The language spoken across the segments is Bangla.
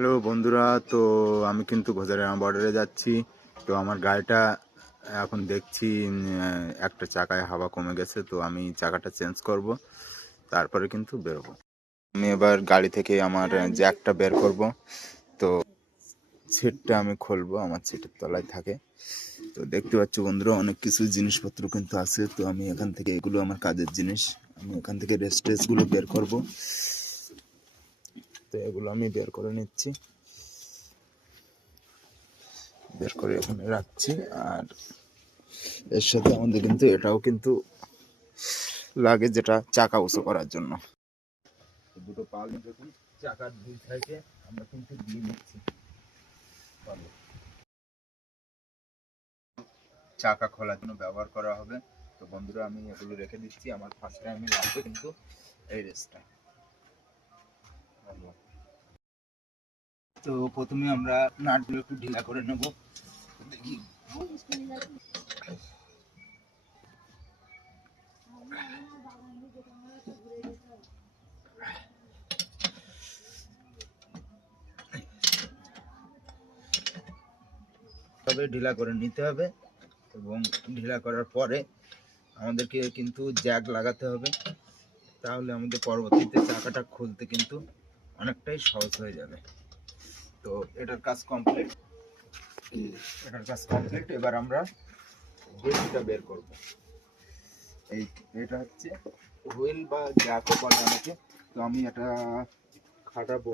হ্যালো বন্ধুরা, তো আমি কিন্তু ঘোষারিয়া বর্ডারে যাচ্ছি। তো আমার গাড়িটা এখন দেখছি একটা চাকায় হাওয়া কমে গেছে, তো আমি চাকাটা চেঞ্জ করব, তারপরে কিন্তু বেরোবো। আমি এবার গাড়ি থেকে আমার জ্যাকটা বের করব। তো সিটটা আমি খুলবো, আমার সিটের তলায় থাকে। তো দেখতে পাচ্ছ বন্ধুরা, অনেক কিছু জিনিসপত্র কিন্তু আছে। তো আমি এখান থেকে, এগুলো আমার কাজের জিনিস, আমি এখান থেকে রেস্টেসগুলো বের করব। তো এগুলো আমি বের করে নিচ্ছি, বের করে এখানে রাখছি। আর এর সাথে আমাদের কিন্তু এটাও কিন্তু লাগে, যেটা চাকা উঁচু করার জন্য। দুটো পাল যখন চাকার দুই সাইডে আমরা কিন্তু দিয়ে নিচ্ছি, চাকা খোলার জন্য ব্যবহার করা হবে। তো বন্ধুরা, আমি এগুলো রেখে দিচ্ছি। আমার ফার্স্ট টাইমে লাগবে কিন্তু এই রেসটা। তো প্রথমে আমরা নাটগুলো একটু ঢিলা করে নেব। দেখি তবে ঢিলা করে নিতে হবে, এবং ঢিলা করার পরে আমাদেরকে কিন্তু জ্যাক লাগাতে হবে। তাহলে আমাদের পরবর্তীতে চাকাটা খুলতে কিন্তু অনেকটাই সহজ হয়ে যাবে। তো এটার কাজ কমপ্লিট, এবার আমরা হুইলটা বের করব। এটা হচ্ছে হুইল বা জ্যাকও বলে অনেকে। তো আমি এটা খাটাবো,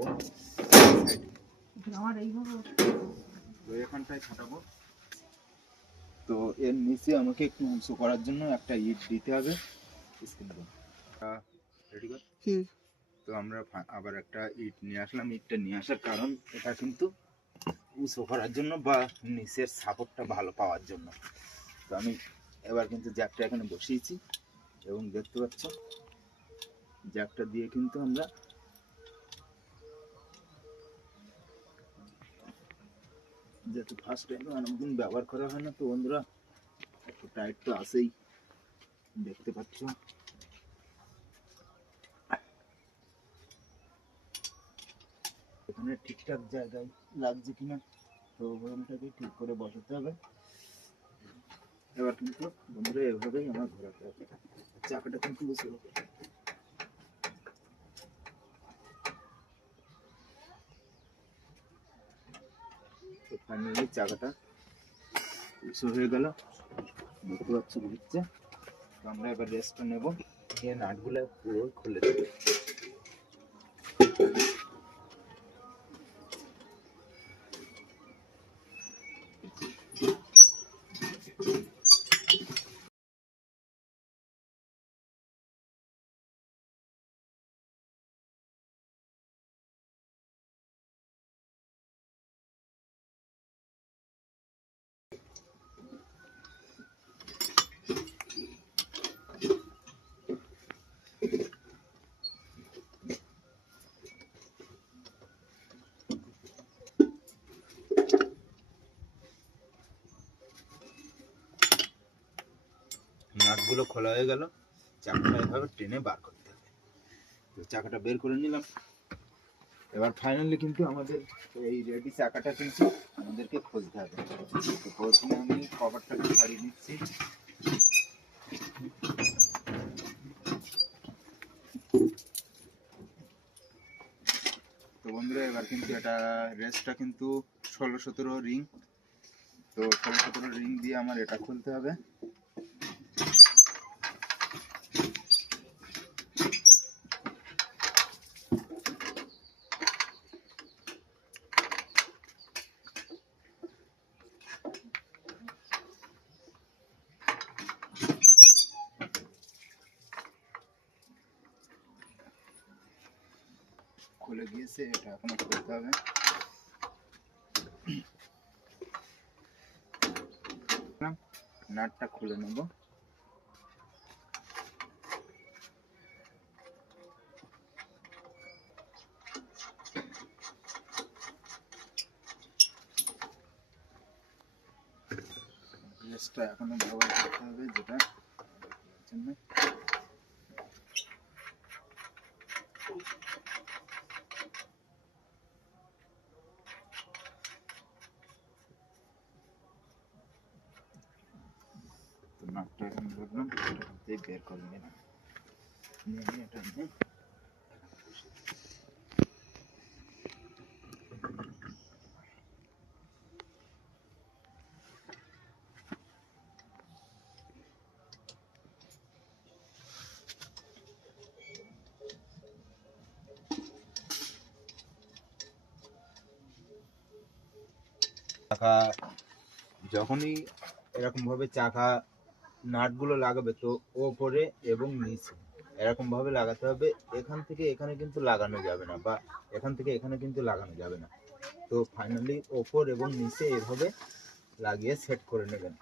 তো এখানটায় খাটাবো। তো এর নিচে আমাকে একটু উঁচু করার জন্য একটা ইট দিতে হবে। তো আমরা আবার একটা ইট নিয়ে আসলাম। ইটটা নিয়ে আসার কারণ, এটা কিন্তু উঁচু করার জন্য বা নিচের সাপোর্টটা ভালো পাওয়ার জন্য। তো আমি এবার কিন্তু জ্যাকটা এখানে বসিয়েছি, এবং দেখতে পাচ্ছ জ্যাকটা দিয়ে কিন্তু আমরা যেহেতু ফার্স্ট টাইম অনেকদিন ব্যবহার করা হয় না, তো বন্ধুরা একটু টাইট তো আছেই, দেখতে পাচ্ছ। এখানে ঠিকঠাক জায়গায় লাগছে কিনা, তো হুইলটাকে ঠিক করে বসাতে হবে। এবার কিন্তু বন্ধুরা এভাবেই আমার ঘোরাতে হবে, চাকাটা কিন্তু উঁচু হবে। তো ফাইনালি চাকাটা উঁচু হয়ে গেল, দেখতে পাচ্ছ ঘুরছে। তো আমরা এবার রেস্টটা নেবো, এই নাটগুলো পুরো খুলে দেবো। নাটগুলো খোলা হয়ে গেল, চাকাটা এভাবে টেনে বার করতে হবে। তো চাকাটা বের করে নিলাম। এবার ফাইনালি কিন্তু আমাদের এই রেডি চাকাটা কিন্তু আমাদেরকে খুলতে হবে। তো প্রথমে আমি কভারটাকে ছাড়িয়ে নিচ্ছি। তো বন্ধুরা, এবার কিন্তু এটা রেসটা কিন্তু 16-17 রিং। তো 16-17 রিং দিয়ে আমার এটা খুলতে হবে। খুলে গিয়েছে, এটা এখনো খুলতে হবে। নাটটা খুলে নেব। রেসটা এখনো ব্যবহার করতে হবে, যেটা জন্য নাটটা এখানে ধরলাম, এটা বের করে নিলাম, নিয়ে এটা নিয়ে চাকা যখনই এরকম ভাবে চাকা নাটগুলো লাগাবে তো ওপরে এবং নিচে এরকম ভাবে লাগাতে হবে। এখান থেকে এখানে কিন্তু লাগানো যাবে না, বা এখান থেকে এখানে কিন্তু লাগানো যাবে না। তো ফাইনালি ওপর এবং নিচে এভাবে লাগিয়ে সেট করে নেবেন।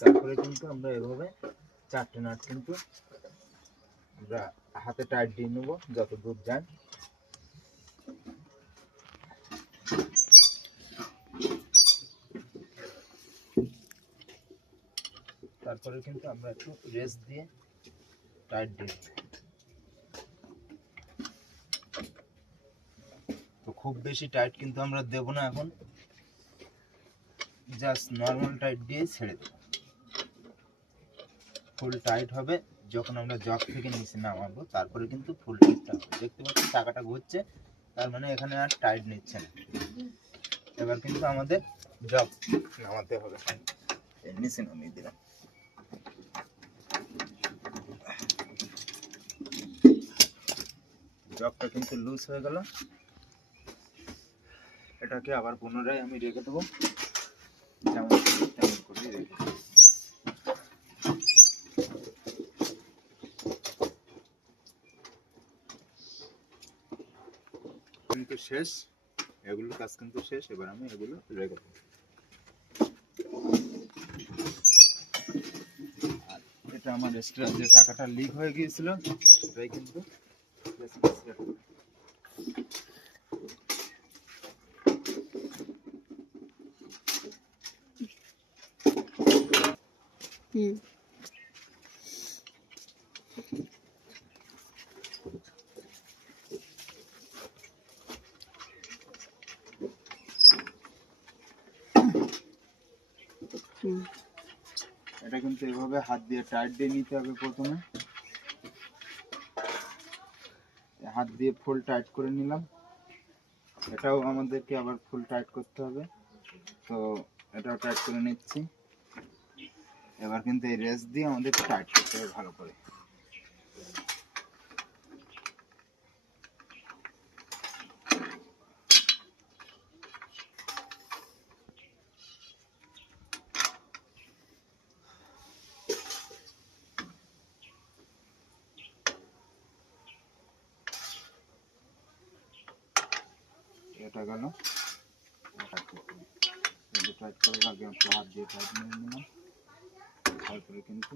তারপরে কিন্তু আমরা এভাবে চারটে নাট কিন্তু আমরা হাতে টাইট দিয়ে নেবো যত দূর যায়। তারপরে কিন্তু আমরা একটু রেস্ট দিয়ে টাইট দিয়ে নেব। তো খুব বেশি টাইট কিন্তু আমরা দেব না, এখন জাস্ট নর্মাল টাইট দিয়ে ছেড়ে দেব। ফুল টাইট হবে যখন আমরা জগ থেকে নিচে নামাবো, তারপরে কিন্তু ফুল টাইটটা হবে। দেখতে পাচ্ছি চাকাটা ঘুরছে, তার মানে এখানে আর টাইট নিচ্ছে না। এবার কিন্তু আমাদের জগ নামাতে হবে, নিচে নামিয়ে দিলাম। জগটা কিন্তু লুজ হয়ে গেল, এটাকে আবার পুনরায় আমি রেখে দেবো, যেমন তেমন করে রেখে দেবো। কিন্তু শেষ, এগুলো কাজ কিন্তু শেষ। এবার আমি এগুলো রেখে দেবো। আর এটা আমার এক্সট্রা যে চাকাটা লিক হয়ে গিয়েছিল সেটাই কিন্তু এটা কিন্তু এভাবে হাত দিয়ে টাইট দিয়ে নিতে হবে। প্রথমে হাত দিয়ে ফুল টাইট করে নিলাম, এটাও আমাদেরকে আবার ফুল টাইট করতে হবে। তো এটাও টাইট করে নিচ্ছি। এবার কিন্তু এই রেস্ট দিয়ে আমাদের টাইট করতে হবে ভালো করে। এটা গেল, টাইট করে আগে একটু হাত দিয়ে টাইট নিয়ে নিলাম, তারপরে কিন্তু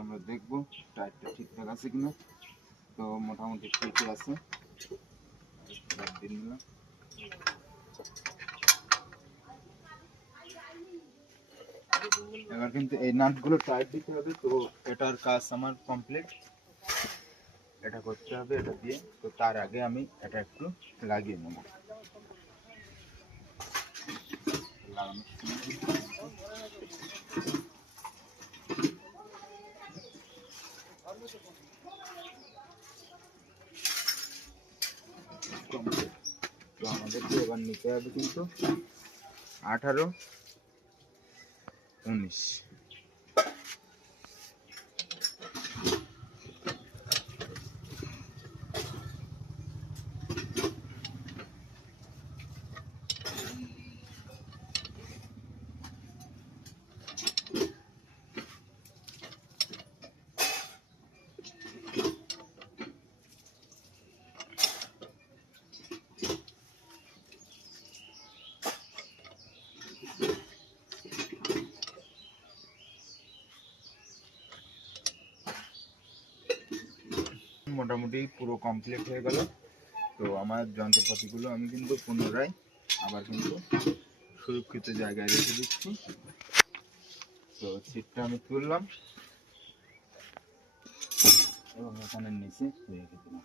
আমরা দেখবো টাইটটা ঠিকঠাক আছে কিনা। তো মোটামুটি ঠিকই আছে, দিয়ে নিলাম। এবার কিন্তু এই নাটগুলো টাইট দিতে হবে। তো এটার কাজ আমার কমপ্লিট, এটা করতে হবে এটা দিয়ে। তো তার আগে আমি এটা একটু লাগিয়ে নেব। লাগানোর তো আমাদেরকে এবার নিতে হবে কিন্তু 18, 19। মোটামুটি পুরো কমপ্লিট হয়ে গেল। তো আমার যন্ত্রপাতিগুলো আমি কিন্তু পুনরায় আবার কিন্তু সুরক্ষিত জায়গায় রেখে দিচ্ছি। তো সিটটা আমি তুললাম এবং এখানে নিচে রেখে দিলাম।